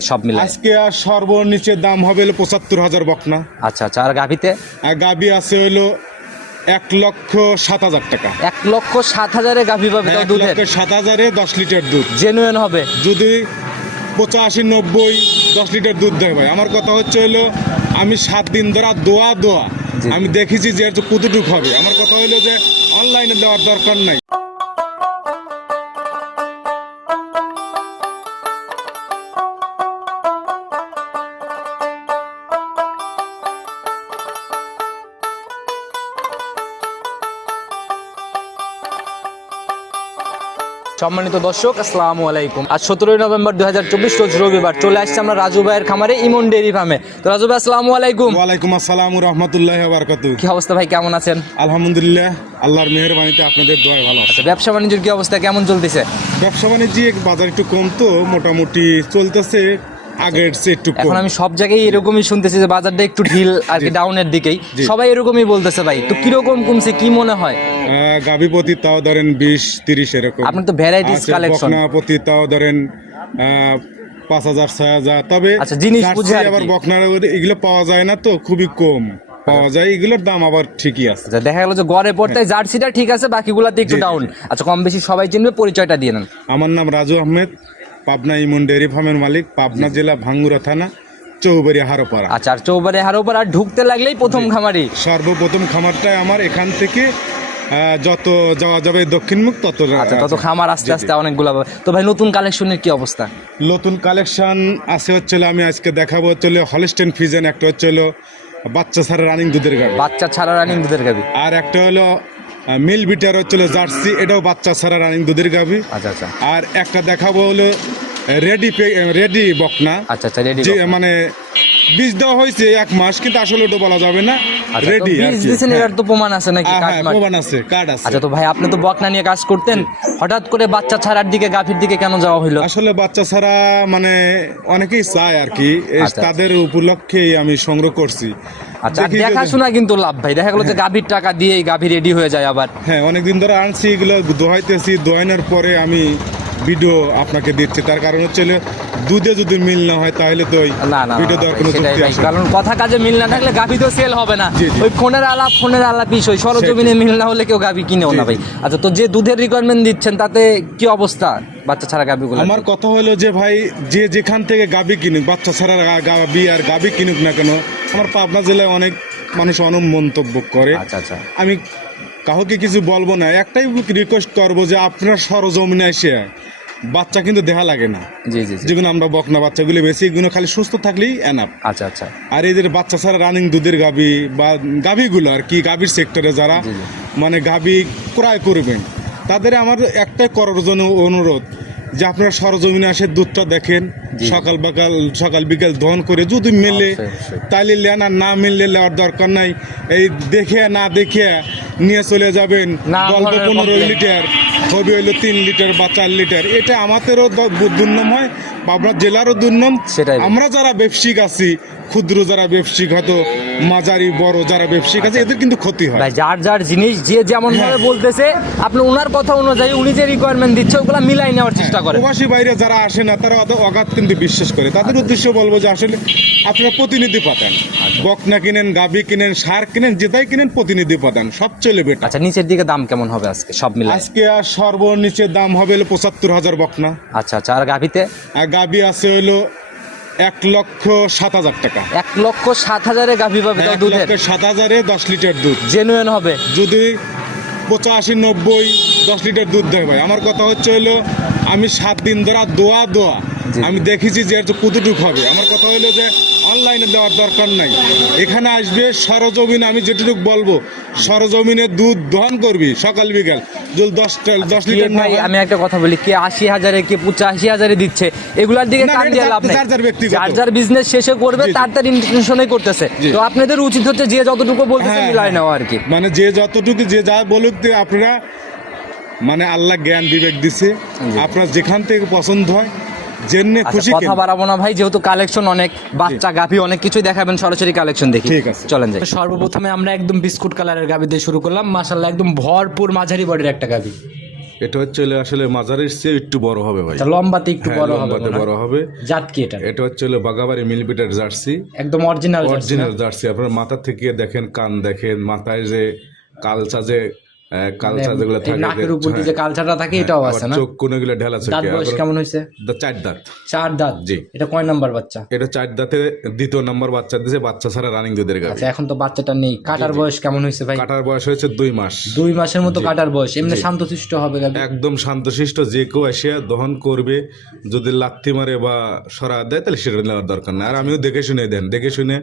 সব মিলে। আজকে আর সর্বনিচের দাম হবে হলো পঁচাত্তর হাজার বকনা। আচ্ছা আচ্ছা আর গাভিতে? আর গাবি আছে হলো এক লক্ষ সাত হাজার টাকা। এক লক্ষ সাত হাজারে গাভি পাবে তাও এক দুধের? লক্ষ সাত হাজারে দশ লিটার দুধ। জেনুইন হবে? যদি পঁচাশি নব্বই দশ লিটার দুধ দেয় ভাই। আমার কথা হচ্ছে হলো আমি সাত দিন ধরা দোয়া দোয়া। জি। আমি দেখেছি যে এর কতটুক হবে। আমার কথা হলো যে অনলাইনে দেওয়ার দরকার নাই। সম্মানিত দর্শক আসসালামু আলাইকুম। আজ সতেরোই নভেম্বর দু হাজার চব্বিশ রোজ রবিবার। চলে আসছে আমরা রাজু ভাইয়ের খামারে ইমন ডেরি ফার্মে। তো রাজু ভাই আসসালামু আলাইকুম। ওয়ালাইকুম আসসালাম রহমতুল্লাহ বারকাত কি অবস্থা ভাই কেমন আছেন? আলহামদুলিল্লাহ আল্লাহর মেহরবানিতে আপনাদের দোয়ায় ভালো আছে। আচ্ছা ব্যবসা বাণিজ্যের কি অবস্থা কেমন চলতেছে? ব্যবসা বাণিজ্য বাজার একটু কম তো মোটামুটি চলতেছে। আগের চেয়ে একটু এখন আমি সব জায়গায় এরকমই শুনতেছি যে বাজারটা একটু ঢিল আর কি ডাউনের দিকেই। সবাই এরকমই বলতেছে ভাই। তো কীরকম কমছে কি মনে হয়? আহ, গাভী প্রতি তাও ধরেন বিশ তিরিশ এরকম। আপনার তো আছে collection। প্রতি তাও ধরেন পাঁচ হাজার ছয় হাজার। তবে আচ্ছা, জিনিস বুঝে আবার বকনার এগুলো পাওয়া যায় না তো খুবই কম। পাওয়া যায় এগুলোর দাম আবার ঠিকই আছে। আচ্ছা দেখা গেল যে গড়ে পড়তে জার্সিটা ঠিক আছে বাকিগুলাতে একটু। ডাউন আচ্ছা কম বেশি সবাই চিনবে পরিচয়টা দিয়ে নেন। আমার নাম রাজু আহমেদ। পাবনা ইমন ডেয়ারি ফার্মের মালিক পাবনা জেলা ভাঙ্গুরা থানা চৌবাড়ি হারোপাড়া। আচ্ছা আর চৌবারে হারো আর ঢুকতে লাগলেই প্রথম খামারি। সর্বপ্রথম খামারটাই আমার এখান থেকে যত যাওয়া যাবে দক্ষিণ মুখ তত আচ্ছা তত খামার আস্তে। আস্তে অনেকগুলো। তো ভাই নতুন কালেকশনের কি অবস্থা? নতুন কালেকশন আছে হচ্ছে আমি আজকে দেখাবো হচ্ছে হলিস্টেন ফিজেন একটা হচ্ছে বাচ্চা ছাড়া রানিং দুধের গাড়ি বাচ্চা ছাড়া রানিং দুধের গাবি আর একটা হলো মিল বিটার হচ্ছিল জার্সি এটাও বাচ্চা ছাড়া রানিং দুধের গাভি। আচ্ছা আচ্ছা। আর একটা দেখাবো হলো রেডি রেডি বকনা আচ্ছা আচ্ছা রেডি মানে বীজ দেওয়া হয়েছে এক মাস কিন্তু আসলে ওটা বলা যাবে না। আচ্ছা রেডি বীজ দিছেন এর তো প্রমাণ আছে নাকি হ্যাঁ? প্রমাণ আছে কার্ড আছে। আচ্ছা তো ভাই আপনি তো বকনা নিয়ে কাজ করতেন। হঠাৎ করে বাচ্চা ছাড়ার দিকে গাভীর দিকে কেন যাওয়া হইল? আসলে বাচ্চা ছাড়া মানে অনেকেই চায় আর কি আচ্ছা, তাদের উপলক্ষেই আমি সংগ্রহ করছি। আচ্ছা দেখাশোনা কিন্তু লাভ ভাই। দেখা গেলো যে গাভীর টাকা দিয়ে গাভী রেডি হয়ে যায় আবার। হ্যাঁ অনেকদিন ধরে আনছি এগুলো দোহাইতেছি দোয়ানোর পরে আমি ভিডিও আপনাকে দিচ্ছে। তার কারণ হচ্ছে দুধে যদি মিল না হয় তাহলে তো ওই না না ভিডিও দেওয়ার কোনো যুক্তি আসে কারণ কথা কাজে মিল না থাকলে গাভী তো সেল হবে না। ওই ফোনের আলাপ ফোনের আলাপিস ওই সরজমিনে মিল না হলে কেউ গাভী কিনেও না ভাই। আচ্ছা তো যে দুধের রিকোয়ারমেন্ট দিচ্ছেন তাতে কি অবস্থা বাচ্চা ছাড়া গাভীগুলো? আমার কথা হলো যে ভাই যে যেখান থেকে গাবি কিনুক বাচ্চা ছাড়া গা- গাবি আর গাবি কিনুক না কেন আমার পাবনা জেলায় অনেক মানুষ অনম মন্তব্য করে। আচ্ছা আচ্ছা। আমি কাউকে কিছু বলব না একটাই রিকোয়েস্ট করব যে আপনার সরজমিনে এসে বাচ্চা কিন্তু দেখা লাগে না। জি জি যেগুলো আমরা বকনা বাচ্চাগুলো বেশি এগুলো খালি সুস্থ থাকলেই এনাফ আচ্ছা আচ্ছা। আর এদের বাচ্চা ছাড়া রানিং দুধের গাবি বা গাবিগুলো আর কি গাবির সেক্টরে যারা। মানে গাবি ক্রয় করবেন তাদের আমার একটাই করার জন্য অনুরোধ যে আপনারা সরজমিনে আসে দুধটা দেখেন সকাল বাকাল সকাল বিকাল দহন করে যদি মেলে। তাইলে লেন আর না মিললে লেওয়ার দরকার নাই। এই দেখে না দেখে নিয়ে চলে যাবেন গল্প পনেরো লিটার ছবি হইল তিন লিটার বা চার লিটার। এটা আমাদেরও দুর্নম দুর্নাম হয় বাবরা জেলারও দুর্নাম সেটাই। আমরা যারা ব্যবসায়িক আছি ক্ষুদ্র যারা ব্যবসায়িক হয়তো মাঝারি বড় যারা ব্যবসায়িক আছে এদের কিন্তু ক্ষতি হয়। ভাই যার যার জিনিস যে যেমন ভাবে হ্যাঁ। বলতেছে আপনি ওনার কথা অনুযায়ী উনি যে রিকোয়ারমেন্ট দিচ্ছে ওগুলা মিলাই নেওয়ার চেষ্টা করেন। প্রবাসী বাইরে যারা আসে না তারা অত অগাধ কিন্তু বিশ্বাস করে। তাদের আচ্ছা। উদ্দেশ্য বলব যে আসলে আপনারা প্রতিনিধি পাঠান। আচ্ছা। বকনা কিনেন গাবি কিনেন সার কিনেন যেটাই কিনেন প্রতিনিধি পাঠান। সব চলে বেটা আচ্ছা নিচের দিকে দাম কেমন হবে আজকে? সব মিলে আজকে আর সর্বনিচের দাম হবে হলো পঁচাত্তর হাজার বকনা। আচ্ছা আচ্ছা আর গাভিতে? আর গাবি আছে হলো এক লক্ষ সাত হাজার টাকা। এক লক্ষ সাত হাজারে গাভী পাবে এক দুধের? লক্ষ সাত হাজারে দশ লিটার দুধ। জেনুইন হবে। যদি পঁচাশি নব্বই দশ লিটার দুধ দেয় ভাই। আমার কথা হচ্ছে হলো আমি সাত দিন ধরা দোয়া দোয়া। আমি দেখেছি যে কতটুক হবে। আমার কথা হলো যে অনলাইনে দেওয়ার দরকার নাই। এখানে আসবে সরজমিনে আমি যেটুকু বলব সরজমিনে দুধ দহন করবি সকাল বিকাল। যদি দশ দশ লিটার না ভাই আমি একটা কথা বলি কে আশি হাজারে কে পঁচাশি হাজারে দিচ্ছে এগুলার দিকে কান দিয়ে যার- লাভ নেই। যার যার বিজনেস শেষে করবে। তার তার ইন্টেনশনে করতেছে। তো আপনাদের উচিত হচ্ছে যে যতটুকু বলতেছে হ্যাঁ, মিলাই হ্যাঁ। নেওয়া আর কি। মানে যে যতটুকু যে যা বলুক যে আপনারা মানে আল্লাহ জ্ঞান বিবেক দিছে। আপনার যেখান থেকে পছন্দ হয় জেনে আচ্ছা খুশি কথা বাড়াবো না ভাই যেহেতু কালেকশন অনেক বাচ্চা গাভি অনেক কিছুই দেখাবেন সরাসরি কালেকশন দেখি। ঠিক আছে। চলেন যাই। সর্বপ্রথমে আমরা একদম বিস্কুট কালারের গাভি দিয়ে শুরু করলাম। মাশাল্লাহ একদম ভরপুর মাঝারি বডির একটা গাভি। এটা হচ্ছে আসলে মাজারের চেয়ে একটু বড় হবে ভাই। লম্বাতে একটু হ্যাঁ, বড় হবে লম্বাতে বড় হবে। জাত কি এটা। এটা হচ্ছে হলো বাগাবাড়ি মিলপিটার জার্সি। একদম অরিজিনাল অরিজিনাল জার্সি। আপনার মাথা থেকে দেখেন কান দেখেন মাথায় যে কালচা যে কালচা যেগুলো থাকে নাকের উপর যে হ্যাঁ, কালচাটা থাকে এটাও আছে না? চোখ কোনগুলো ঢেলা দাঁত বয়স কেমন হয়েছে? চার দাঁত। চার দাঁত? জি। এটা কয় নাম্বার বাচ্চা? এটা চার দাঁতে দ্বিতীয় নাম্বার বাচ্চা দিয়েছে বাচ্চা ছাড়া রানিং দুধের গাভি আচ্ছা এখন তো বাচ্চাটা নেই। কাটার বয়স কেমন হয়েছে ভাই? কাটার বয়স হয়েছে দুই মাস। দুই মাসের মতো কাটার বয়স। এমনি শান্তশিষ্ট হবে একদম শান্তশিষ্ট যে কেউ এসে দহন করবে যদি লাথি মারে বা সরা দেয় তাহলে সেটা নেওয়ার দরকার নেই। আর আমিও দেখে শুনে দেন দেখে শুনে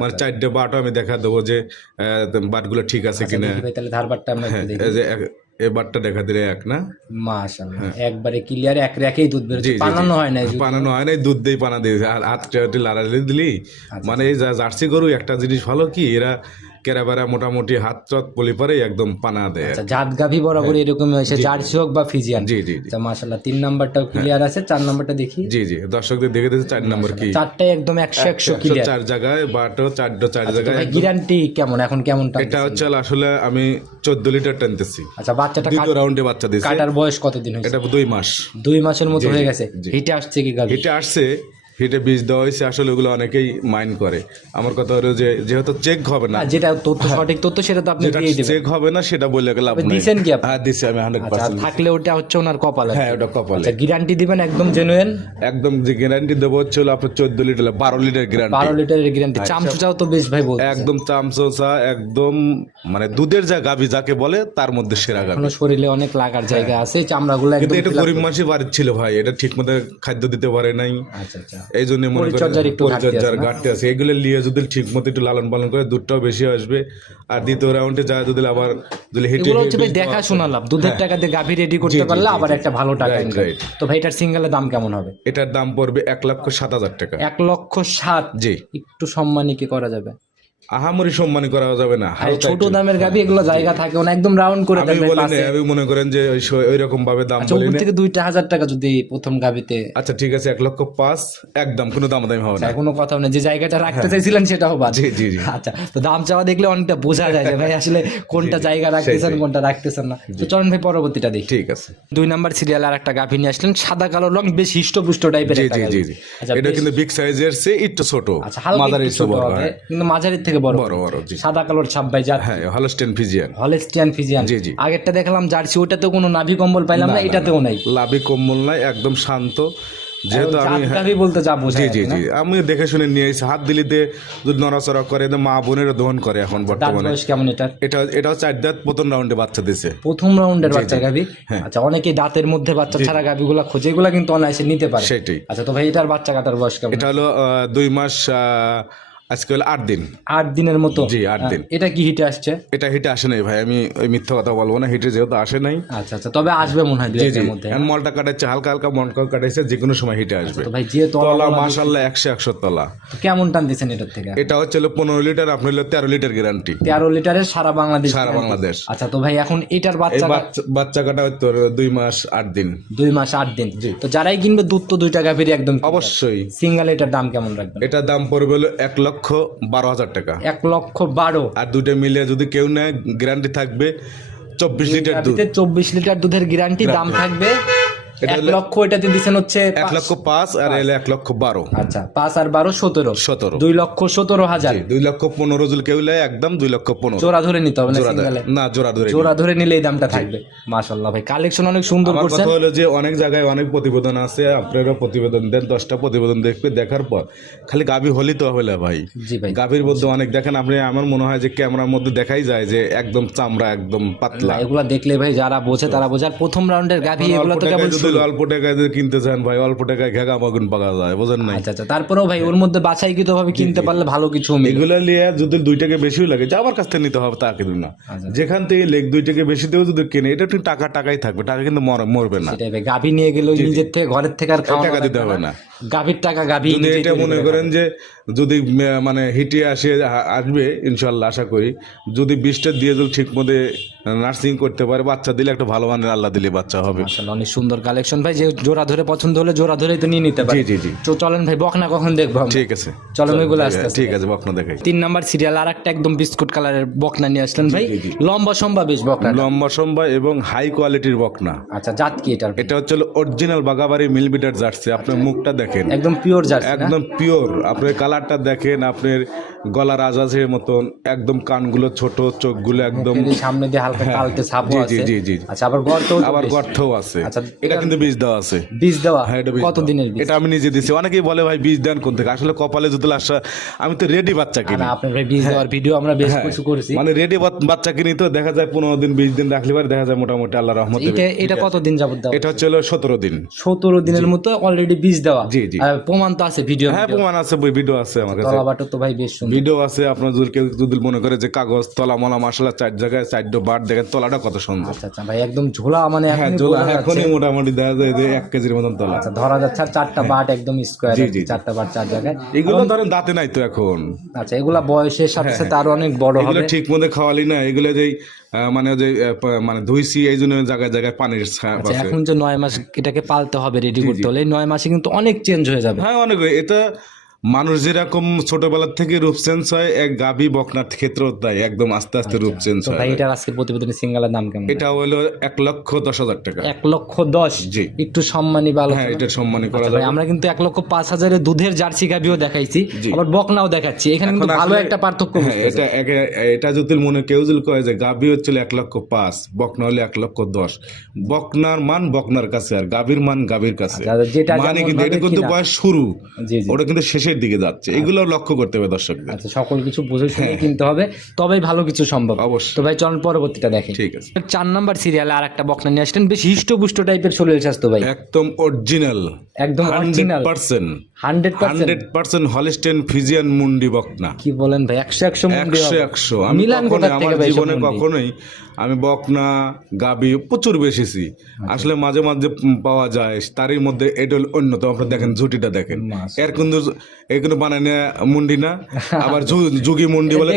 মানে চারটে বাটও আমি দেখা দেবো যে বাটগুলো ঠিক আছে কিনা। তাহলে আমরা একটু দেখি এই যে এক- এই দেখা দিলে এক না? মাশাআল্লাহ একবারে ক্লিয়ার এক রেখেই দুধ হ্যাঁ। বেরোচ্ছে। জি। হয় না পানানো বানানো হয় না এই দুধ দিয়ে পানা দিয়ে আর হাত চাটি লাড়ালি দিলি। আচ্ছা, মানে এই যা- জার্সি গরু একটা জিনিস ভালো কি? এরা কেরাবেরা মোটামুটি হাত চত পলি পারে একদম পানা দেয় আচ্ছা জাত গাভী বরাবর এরকমই হয়েছে জার্সি হোক বা ফিজিয়ান। জি জি জি। আচ্ছা মাশাআল্লাহ তিন নাম্বারটাও ক্লিয়ার আছে চার নাম্বারটা দেখি। জি জি দর্শকদের দেখে দিয়েছে চার নম্বর কি? চারটাই একদম একশো একশো একশো ক্লিয়ার চার জায়গায় বাটো চারটো চার জায়গায় গ্যারান্টি কেমন? এখন কেমন এটা হচ্ছে আসলে আমি চোদ্দ লিটার টানতেছি। আচ্ছা বাচ্চাটা দ্বিতীয় রাউন্ডে বাচ্চা দিয়েছে। কাটার বয়স কতদিন হয়েছে? এটা দুই মাস। দুই মাসের মতো হয়ে গেছে। হিটে আসছে কি গাভী? হিটে আসছে হিটে বীজ দেওয়া হয়েছে আসলে ওগুলো অনেকেই মাইন্ড করে। আমার কথা হলো যে যেহেতু চেক হবে না। যেটা তথ্য সঠিক তথ্য সেটা তো আপনি দিয়ে দিবেন। চেক হবে না সেটা বলে লাভ নাই। দিছেন কি আপনি? হ্যাঁ দিছি আমি হান্ড্রেড আচ্ছা থাকলে ওটা হচ্ছে ওনার কপালে হ্যাঁ ওটা কপালে। আচ্ছা গ্যারান্টি দিবেন একদম জেনুইন একদম যে গ্যারান্টি দেবো হচ্ছে হলো আপনার চোদ্দ লিটার বারো লিটার গ্যারান্টি বারো লিটারের গ্যারান্টি আচ্ছা। চামচুচাও তো বেশ ভাই বলছে একদম চামচোচা একদম মানে দুধের যা গাভি যাকে বলে তার মধ্যে সেরা গাভি। এখনও শরীরে অনেক লাগার জায়গা আছে চামড়াগুলো হ্যাঁ। একদম এটা গরিব মানুষই বাড়ির ছিল ভাই এটা ঠিক মতো খাদ্য দিতে পারে নাই। আচ্ছা আচ্ছা। এই জন্য মনে করি পরিচর্যার ঘাটতি আছে এগুলো নিয়ে যদি ঠিক মতো একটু লালন পালন করে দুধটাও বেশি আসবে। আর দ্বিতীয় রাউন্ডে যায় যদি আবার যদি হেঁটে হচ্ছে ভাই দেখা শোনা লাভ দুধের টাকা দিয়ে গাভী রেডি করতে পারলে আবার একটা ভালো টাকা হ্যাঁ। তো ভাই এটার সিঙ্গেলের দাম কেমন হবে? এটার দাম পড়বে এক লক্ষ সাত হাজার টাকা। এক লক্ষ সাত। জি। একটু সম্মানী কি করা যাবে? আহামরি সম্মানী করা যাবে না ছোট দামের গাভী এগুলো জায়গা থাকে না একদম রাউন্ড করে আমি বলি না আমি মনে করেন যে ওই রকম ভাবে দাম আচ্ছা বলি না। থেকে দুইটা হাজার টাকা যদি প্রথম গাভীতে। আচ্ছা ঠিক আছে এক লক্ষ পাঁচ একদম কোনো দাম দামি হবে না। কোনো কথা নেই যে জায়গাটা রাখতে চাইছিলেন সেটাও বাদ। জি জি জি। আচ্ছা তো দাম চাওয়া দেখলে অনেকটা বোঝা যায় যে ভাই আসলে কোনটা জায়গা রাখতেছেন কোনটা রাখতেছেন না। তো চলুন ভাই পরবর্তীটা দেখি। ঠিক আছে। দুই নাম্বার সিরিয়াল আর একটা গাভী নিয়ে আসলেন সাদা কালো রং বেশ হিষ্টপুষ্ট টাইপের জি জি জি আচ্ছা এটা কিন্তু বিগ সাইজের চেয়ে একটু ছোট। আচ্ছা হালকা ছোট হবে হ্যাঁ। কিন্তু মাঝারির থেকে বড় বড় বড় জি। সাদা কালোর ছাপ ভাই যার হ্যাঁ হলস্টেন ফিজিয়ান হলেস্টিয়ান ফিজিয়ান জি, জি। আগেরটা দেখলাম জার্সি ওটাতেও কোনো নাভি কম্বল পাইলাম না এটাতেও নাই। লাভি কম্বল নাই একদম শান্ত। যেহেতু আমি জাত গাভী বলতে যা বোঝা জি জি জি। আমি দেখে শুনে নিয়ে এসেছি হাত দিলিতে যদি নড়াচড়া করে মা বোনেরও দহন করে এখন দাঁত বর্তমানে। কেমন এটা এটা এটাও চার দাঁত প্রথম রাউন্ডে বাচ্চা দিছে। প্রথম রাউন্ডের বাচ্চা গাভী? হ্যাঁ। আচ্ছা অনেকে দাঁতের মধ্যে বাচ্চা ছাড়া গাভীগুলা খোঁজে এগুলা কিন্তু অনায়াসে নিতে পারে। সেটাই। আচ্ছা তো ভাই এটার বাচ্চা কাটার বয়স কেমন? এটা হলো দুই মাস আহ, আজকে হলো আট দিন। আট দিনের মতো। জি আট দিন। এটা কি হিটে আসছে? এটা হিটে আসে নাই ভাই আমি ওই মিথ্যা কথা বলব না হিটে যেহেতু আসে নাই। আচ্ছা আচ্ছা তবে আসবে মনে হয় দুই মধ্যে মলটা কাটাচ্ছে হালকা হালকা মলটা কাটাইছে যে কোনো সময় হিটে আসবে। ভাই যে তলা মাসাল্লাহ একশো একশো তলা। কেমন টান দিচ্ছেন এটার থেকে? এটা হচ্ছে পনেরো লিটার আপনার হলো তেরো লিটার গ্যারান্টি তেরো লিটারের সারা বাংলাদেশ সারা বাংলাদেশ। আচ্ছা তো ভাই এখন এটার বাচ্চা বাচ্চা বাচ্চা কাটা হয়তো দুই মাস আট দিন। দুই মাস আট দিন। তো যারাই কিনবে দুধ তো দুই টাকা ফিরে একদম অবশ্যই। সিঙ্গেল এটার দাম কেমন রাখবে এটার দাম পড়বে হলো এক লক্ষ বারো হাজার টাকা। এক লক্ষ বারো। আর দুটো মিলিয়ে যদি কেউ নেয় গ্যারান্টি থাকবে চব্বিশ লিটার দুধ। চব্বিশ লিটার দুধের গ্যারান্টি দাম থাকবে এক লক্ষ এটাতে দিচ্ছেন হচ্ছে এক লক্ষ পাঁচ আর এলে এক লক্ষ বারো। আচ্ছা পাঁচ আর বারো সতেরো। সতেরো। দুই লক্ষ সতেরো হাজার। দুই লক্ষ পনেরো যদি কেউ একদম দুই লক্ষ পনেরো। জোড়া ধরে নিতে হবে না জোড়া ধরে জোড়া ধরে নিলে এই দামটা থাকবে। মাশাল্লাহ ভাই কালেকশন অনেক সুন্দর আমার করছেন। কথা হলো যে অনেক জায়গায় অনেক প্রতিবেদন আছে আপনারা প্রতিবেদন দেন দশটা প্রতিবেদন দেখবে দেখার পর। খালি গাভী হলি তো হলে ভাই। জি ভাই। গাভীর মধ্যে অনেক দেখেন আপনি আমার মনে হয় যে ক্যামেরার মধ্যে দেখাই যায় যে একদম চামড়া একদম পাতলা। এগুলা দেখলে ভাই যারা বোঝে তারা বোঝে। আর প্রথম রাউন্ডের গাভী এগুলো তো কেবল অল্প টাকায় যদি কিনতে চান ভাই অল্প টাকায় ঘেগা মাগুন পাওয়া যায়। বোঝেন আচ্ছা আচ্ছা। তারপরেও ভাই ওর মধ্যে বাছাইকৃত ভাবে কিনতে পারলে ভালো কিছু এগুলো নিয়ে যদি দুই টাকা বেশিও লাগে যা আমার কাছ থেকে নিতে হবে তা কিন্তু না। আচ্ছা। যেখান থেকে লেগ দুই টাকা বেশি দিয়েও যদি কিনে এটা একটু টাকা টাকাই থাকবে। টাকা কিন্তু মরবে না। গাভী নিয়ে গেলে নিজের থেকে ঘরের থেকে আর টাকা দিতে হবে না। গাভীর টাকা গাভী যদি এটা মনে করেন যে যদি মানে হিটে আসে আসবে ইনশাল্লাহ আশা করি। যদি বীজটা দিয়ে যদি ঠিক মতো নার্সিং করতে পারে বাচ্চা দিলে একটা ভালো মানের আল্লাহ দিলে বাচ্চা হবে। অনেক সুন্দর কালেকশন ভাই যে জোড়া ধরে পছন্দ হলে জোড়া ধরেই তো নিয়ে নিতে পারি জি, জি, জি। তো চলেন ভাই বকনা কখন দেখব ঠিক আছে। চলেন ওইগুলো আস্তে ঠিক আছে বকনা দেখাই। তিন নাম্বার সিরিয়াল আর একটা একদম বিস্কুট কালারের বকনা নিয়ে আসলেন ভাই। লম্বা সম্ভা বেশ বকনা। লম্বা সম্বা এবং হাই কোয়ালিটির বকনা। আচ্ছা জাত কি এটার? এটা হচ্ছে অরিজিনাল বাগাবাড়ি মিলবিটার জার্সি। আপনার মুখটা দেখেন। একদম পিওর জার্সি একদম পিওর আপনার কালারটা দেখেন আপনার গলা রাজাজের মতন একদম কানগুলো ছোট চোখগুলো একদম সামনে দিয়ে হালকা কালতে ছাপও হ্যাঁ, আছে। জি, জি, জি। আচ্ছা আবার গর্ত আবার গর্তও আছে। আচ্ছা, এটা কিন্তু বীজ দেওয়া আছে। বীজ দেওয়া? হ্যাঁ এটা কত দিনের বীজ? এটা আমি নিজে দিছি। অনেকেই বলে ভাই বীজ দেন কোন থেকে? আসলে কপালে যদি আসা আমি তো রেডি বাচ্চা কিনি। আপনার বীজ দেওয়ার ভিডিও আমরা বেশ হ্যাঁ, কিছু করেছি। মানে রেডি বাচ্চা কিনি তো দেখা যায় পনেরো দিন বিশ দিন রাখলে পরে দেখা যায় মোটামুটি আল্লাহ রহমতে এটা এটা কত দিন যাবত দেওয়া এটা হচ্ছে? হলো সতেরো দিন। সতেরো দিনের মতো অলরেডি বীজ দেওয়া? জি, জি। প্রমাণ তো আছে ভিডিও হ্যাঁ প্রমাণ আছে ভিডিও আছে আমার কাছে। তলাবাটো তো ভাই বেশ সুন্দর। ভিডিও আছে আপনার যদি কেউ যদি মনে করে যে কাগজ তলা মলা মশলা চার জায়গায় চারটো বার দেখেন তলাটা কত সুন্দর। আচ্ছা আচ্ছা ভাই একদম ঝোলা মানে হ্যাঁ যাচ্ছে। এখনই মোটামুটি দেখা যায় যে এক কেজির মতন তলা। আচ্ছা ধরা যাচ্ছে আর চারটা বাট একদম স্কোয়ার জি, জি। চারটা বাট চার জায়গায়। এগুলো ধরেন দাঁতে নাই তো এখন। আচ্ছা এগুলা বয়সের সাথে সাথে আরও অনেক বড় হ্যাঁ, এগুলো হবে। ঠিক মতো খাওয়ালি না এগুলো যে আহ, মানে যে মানে ধুইছি এই জন্য জায়গায় জায়গায় পানির আচ্ছা এখন যে নয় মাস এটাকে পালতে হবে রেডি করতে হলে নয় মাসে কিন্তু অনেক চেঞ্জ হয়ে যাবে। হ্যাঁ অনেক এটা মানুষ যেরকম ছোটবেলা থেকে রূপ চেঞ্জ হয় এক গাভী বকনার ক্ষেত্রেও তাই একদম আস্তে আস্তে রূপ চেঞ্জ হয়। এটার আজকে প্রতিবেদনের সিঙ্গালের দাম কেমন? এটা হলো এক লক্ষ দশ হাজার টাকা। এক লক্ষ দশ? জি। একটু সম্মানী ভালো। হ্যাঁ এটা সম্মানী করা আচ্ছা যাবে। আমরা কিন্তু এক লক্ষ পাঁচ হাজারের দুধের জার্সি গাভিও দেখাইছি আবার বকনাও দেখাচ্ছি। এখানে কিন্তু ভালো একটা পার্থক্য হ্যাঁ এটা এটা যদি মনে কেউ যদি কয় যে গাভী হচ্ছিল এক লক্ষ পাঁচ বকনা হলে এক লক্ষ দশ। বকনার মান বকনার কাছে আর গাভীর মান গাভীর কাছে। আচ্ছা, মানে কিন্তু এটা কিন্তু বয়স শুরু। ওটা কিন্তু শেষের দিকে যাচ্ছে। এগুলো লক্ষ্য করতে হবে দর্শকদের। আচ্ছা সকল কিছু বুঝে শুনে কিনতে হবে। তবেই ভালো কিছু সম্ভব। হ্যাঁ। অবশ্যই। তো ভাই চলুন পরবর্তীটা দেখেন। ঠিক আছে। চার নাম্বার সিরিয়ালে আর একটা বকনা নিয়ে আসলেন বেশ হিষ্টপুষ্ট টাইপের শরীর স্বাস্থ্য ভাই। একদম অরিজিনাল একদম original percent hundred percent? Holstein Friesian মুন্ডি বকনা। কি বলেন ভাই একশো একশো একশো একশো। আমি কখনোই আমার জীবনে কখনোই আমি বকনা গাবি প্রচুর বেশিছি আচ্ছা। আসলে মাঝে মাঝে পাওয়া যায় তারই মধ্যে এটা অন্যতম। আপনারা দেখেন ঝুটিটা দেখেন। এর কিন্তু মুন্ডি না আবার যুগি মুন্ডি বলে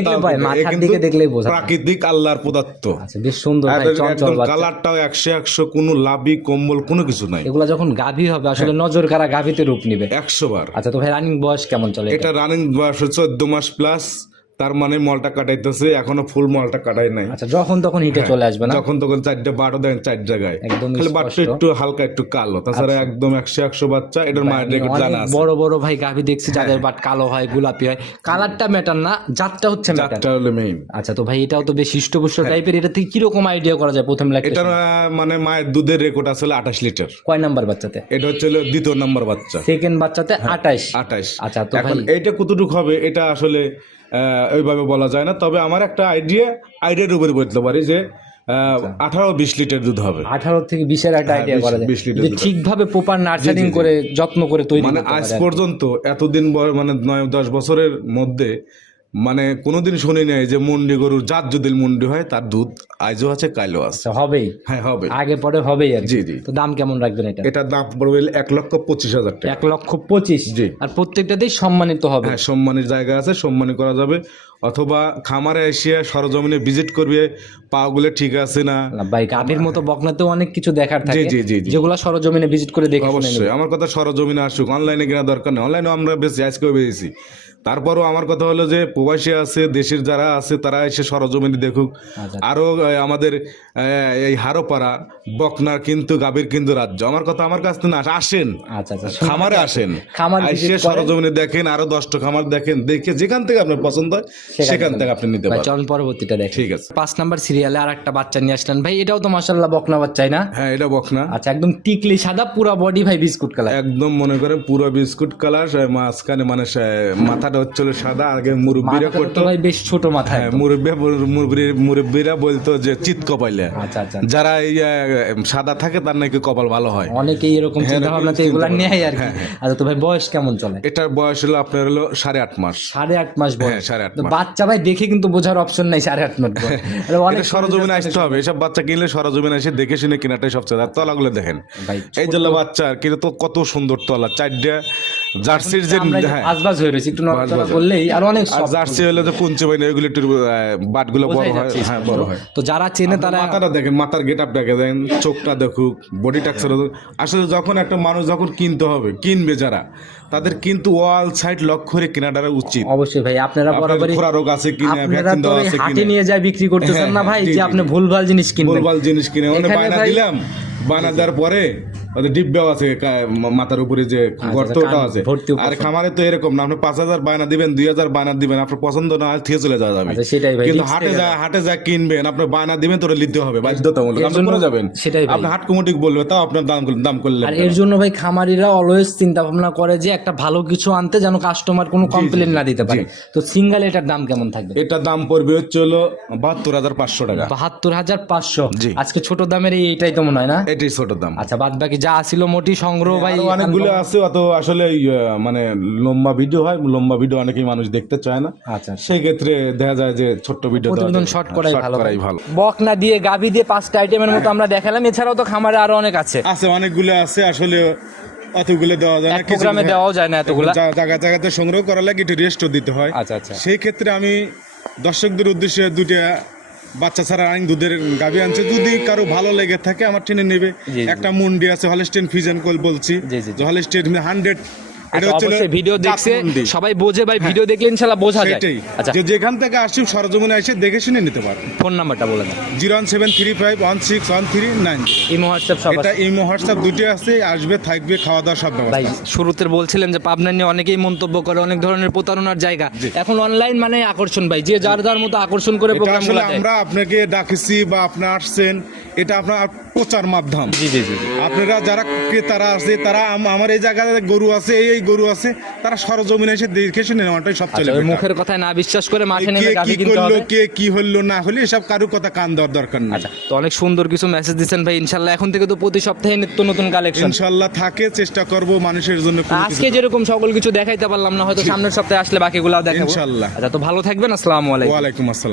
কিন্তু-। প্রাকৃতিক আল্লাহর পদার্থ। আচ্ছা বেশ সুন্দর একদম কালারটাও একশো একশো কোনো লাভি কম্বল কোনো কিছু নাই। এগুলা যখন গাভী হবে আসলে হ্যাঁ। নজর কারা গাভীতে রূপ নিবে? একশো বার আচ্ছা তো ভাই রানিং বয়স কেমন চলে এটা? রানিং বয়স হচ্ছে চোদ্দ মাস প্লাস তার মানে মলটা কাটাইতেছে এখনও ফুল মলটা কাটাই নাই। আচ্ছা যখন তখন হিটে চলে আসবে না? যখন তখন চারটে বারো দেন চার জায়গায়। একদম খালি স্পষ্ট। একটু হালকা একটু কালো। তাছাড়া একদম একশো একশো বাচ্চা এটার মায়ের রেকর্ড জানা আছে। বড় বড় ভাই গাভী দেখছি যাদের বাট কালো হয় গোলাপি হয়। কালারটা ম্যাটার না জাতটা হচ্ছে চারটা হলো মেইন আচ্ছা তো ভাই এটাও তো বেশ হৃষ্টপুষ্ট হ্যাঁ। টাইপের এটা থেকে কীরকম আইডিয়া করা যায় প্রথম লাগে আহ, মানে মায়ের দুধের রেকর্ড আসলে আঠাশ লিটার কয় নাম্বার বাচ্চাতে? এটা হচ্ছে দ্বিতীয় নম্বর বাচ্চা। সেকেন্ড বাচ্চাতে আঠাশ। আঠাশ। আচ্ছা তো এখন ভাই এইটা কতটুকু হবে এটা আসলে ওইভাবে বলা যায় না। তবে আমার একটা আইডিয়া আইডিয়ার উপরে বলতে পারি যে আঠারো বিশ লিটার দুধ হবে। আঠারো থেকে বিশের একটা আইডিয়া বিশ- করা যায়। লিটার ঠিকভাবে প্রপার নার্সারিং করে যত্ন করে তৈরি মানে আজ। পর্যন্ত এতদিন মানে নয় দশ বছরের মধ্যে মানে কোনোদিন শুনি নাই যে মুন্ডি গরুর জাত যদি মুন্ডি হয় তার দুধ আজও আছে কাইলও আছে। আচ্ছা হবেই। হ্যাঁ হবে আগে পরে হবেই আর জি জি। তো দাম কেমন রাখবেন এটা? এটার দাম পড়বে এক লক্ষ পঁচিশ হাজার টাকা। এক লক্ষ পঁচিশ? জি। আর প্রত্যেকটাতেই সম্মানিত হবে? হ্যাঁ সম্মানের জায়গা আছে সম্মানী করা যাবে। অথবা খামারে এসে সরজমিনে ভিজিট করবে পাগুলো ঠিক আছে না? ভাই গাভীর মতো বকনাতেও অনেক কিছু দেখার থাকে। জি, জি, জি। যেগুলো সরজমিনে ভিজিট করে দেখে অবশ্যই। আমার কথা সরজমিনে আসুক অনলাইনে কেনা দরকার নেই। অনলাইনে আমরা বেশি আজকেও বেরিয়েছি তারপরও আমার কথা হলো যে প্রবাসী আছে দেশের যারা আছে তারা এসে সরজমিনে দেখুক। আচ্ছা। আরও আমাদের এই হারোপাড়া বকনার কিন্তু গাভীর কিন্তু রাজ্য। আমার কথা আমার কাছ থেকে আসেন। আচ্ছা আচ্ছা খামারে আসেন। এসে সরজমিনে দেখেন আরও দশটা খামার দেখেন দেখে যেখান থেকে আপনার পছন্দ হয় সেখান থেকে আপনি নিতে পারেন চলুন পরবর্তীটা দেখি ঠিক আছে। পাঁচ নাম্বার সিরিয়ালে আর একটা বাচ্চা নিয়ে আসলেন। ভাই এটাও তো মাসাল্লাহ বকনা বাচ্চাই না? হ্যাঁ এটা বকনা। আচ্ছা একদম টিকলি সাদা পুরা বডি ভাই বিস্কুট কালার একদম মনে করেন পুরো বিস্কুট কালার মাঝখানে মানে সে- মাথাটা হচ্ছিল সাদা আগে মুরব্বীরা করতো। ভাই বেশ ছোট মাথায় হ্যাঁ, মুরব্বী মুরব্বী- মুরব্বীরা বলতো যে চিত কপাইলে। আচ্ছা আচ্ছা যারা এই সাদা থাকে তার নাকি কপাল ভালো হয়। অনেকেই এরকম হ্যাঁ, চিন্তা ভাবনাতে এগুলা নেয় আর কি। আচ্ছা তো ভাই বয়স কেমন চলে? এটার বয়স হলো আপনার হলো সাড়ে আট মাস। সাড়ে আট মাস বয়স। হ্যাঁ সাড়ে আট বাচ্চা ভাই দেখে কিন্তু বোঝার অপশন নাই সাড়ে আট মাস এটা সরজমিনে আসতে হবে। এসব বাচ্চা কিনলে সরজমিনে এসে দেখে শুনে কেনাটাই সবচেয়ে তলাগুলো দেখেন। এই জন্য বাচ্চা কিন্তু তো কত সুন্দর তলা। চারটা জার্সির যে হ্যাঁ। আজবাজ হয়ে রয়েছে একটু নরম আর অনেক আর জার্সি হলে তো বাইনা এগুলো একটু বাটগুলো বড় হয়। হ্যাঁ বড় হয়। তো যারা চেনে তারা মাথাটা দেখেন মাথার গেট আপ দেখে দেন চোখটা দেখুক বডি টাক্সার আসলে যখন একটা মানুষ যখন কিনতে হবে কিনবে যারা তাদের কিন্তু ওয়াল সাইড লক্ষ্য করে কেনাটা উচিত। অবশ্যই ভাই আপনারা বরাবরই খোরা রোগ আছে কিনা ভ্যাকসিন দেওয়া আছে হাটে কিনা নিয়ে যায় বিক্রি করতেছেন না হ্যাঁ, ভাই যে আপনি ভুলভাল জিনিস কিনবেন। ভুলভাল জিনিস কিনে মানে বায়না দিলাম বায়না দেওয়ার পরে ডিব্বাও আছে মাথার উপরে যে গর্ত কান ওটা আছে আর খামারে তো এরকম না আপনি পাঁচ হাজার বায়না দিবেন দুই হাজার বায়না দিবেন আপনার পছন্দ না হয় থেকে চলে যাওয়া যাবে। আচ্ছা, কিন্তু হাটে যা হাটে যা কিনবেন আপনার বায়না দিবেন নিতে হবে বাধ্যতামূলক। আপনি যাবেন। সেটাই আপনি হাট কমিটি বলবে তাও আপনার দাম দাম আর এর জন্য ভাই খামারিরা অলওয়েজ চিন্তা ভাবনা করে যে একটা ভালো কিছু আনতে যেন কাস্টমার কোনো কমপ্লেন না দিতে পারে। তো সিঙ্গেল এটার দাম কেমন থাকবে? এটার দাম পড়বে হচ্ছে হলো বাহাত্তর হাজার পাঁচশো টাকা। বাহাত্তর হাজার পাঁচশো। আজকে ছোট দামের এই এইটাই তো মনে হয় না? এটাই ছোট দাম। আচ্ছা বাদ বাকি যা আসিল মোটি সংগ্রহ ভাই অনেকগুলো আছে অত আসলে এই, মানে লম্বা ভিডিও হয় লম্বা ভিডিও অনেকেই মানুষ দেখতে চায় না। আচ্ছা সেই ক্ষেত্রে দেখা যায় যে ছোট্ট ভিডিও প্রতিবেদন শর্ট করাই ভালো। করাই ভালো। বক না দিয়ে গাবি দিয়ে পাঁচটা আইটেমের মতো আমরা দেখালাম এছাড়াও তো খামারে আরও অনেক আছে। আছে অনেকগুলো আছে আসলে অতগুলো দেওয়া যায় না প্রোগ্রামে দেওয়াও যায় না এতগুলা। জা- জায়গা জায়গাতে সংগ্রহ করার লাগে একটু রেস্টও দিতে হয়। আচ্ছা আচ্ছা। সেই ক্ষেত্রে আমি দর্শকদের উদ্দেশ্যে দুটা বাচ্চা ছাড়া আইন দুধের গাভি আনছে যদি কারও ভালো লেগে থাকে আমার টেনে নেবে। একটা মুন্ডি আছে হলস্টেন ফিজেন কল বলছি। হলস্টেন হান্ড্রেড অবশ্যই ভিডিও দেখছে। সবাই বোঝে ভাই ভিডিও দেখলে ইনশাল্লাহ বোঝা যায়। আচ্ছা। যেখান থেকে সরজমিনে এসে দেখে শুনে নিতে ফোন নাম্বারটা বলে দেন zero one seven three five one six one three nine imo WhatsApp সব এটা আছে। ইমো হোয়াটসঅ্যাপ দুটো আছে আসবে থাকবে খাওয়া দাওয়া সব ভাই শুরুতে বলছিলেন যে পাবনা নিয়ে অনেকেই মন্তব্য করে অনেক ধরনের প্রতারণার জায়গা। এখন অনলাইন মানে আকর্ষণ ভাই যে যার যার মতো আকর্ষণ করে প্রোগ্রামগুলো আমরা আপনাকে ডাকেছি বা আপনি আসছেন এটা আপনার প্রচার মাধ্যম। জি জি জি জি। আপনারা যারা ক্রেতারা আছে তারা আমার এই জায়গায় গরু আছে এই এই গরু আছে তারা সরজমিনে এসে দেখে শুনে নেওয়াটাই সবচেয়ে আচ্ছা। মুখের কথায় না বিশ্বাস করে মাঠে নেমে কি কিনতে করল হবে? কে কি হলো না হলো এসব কারও কথা কান দেওয়ার দরকার নেই। আচ্ছা তো অনেক সুন্দর কিছু মেসেজ দিচ্ছেন ভাই ইনশাল্লাহ। এখন থেকে তো প্রতি সপ্তাহে নিত্য নতুন কালেকশন ইনশাল্লাহ থাকে চেষ্টা করব মানুষের জন্য আজকে যেরকম সকল কিছু দেখাইতে পারলাম না হয়তো সামনের সপ্তাহে আসলে বাকিগুলাও দেখাবো। ইনশাল্লাহ। আচ্ছা তো ভালো থাকবেন আসসালামু আলাইকুম। ওয়ালাইকুম আসসালাম।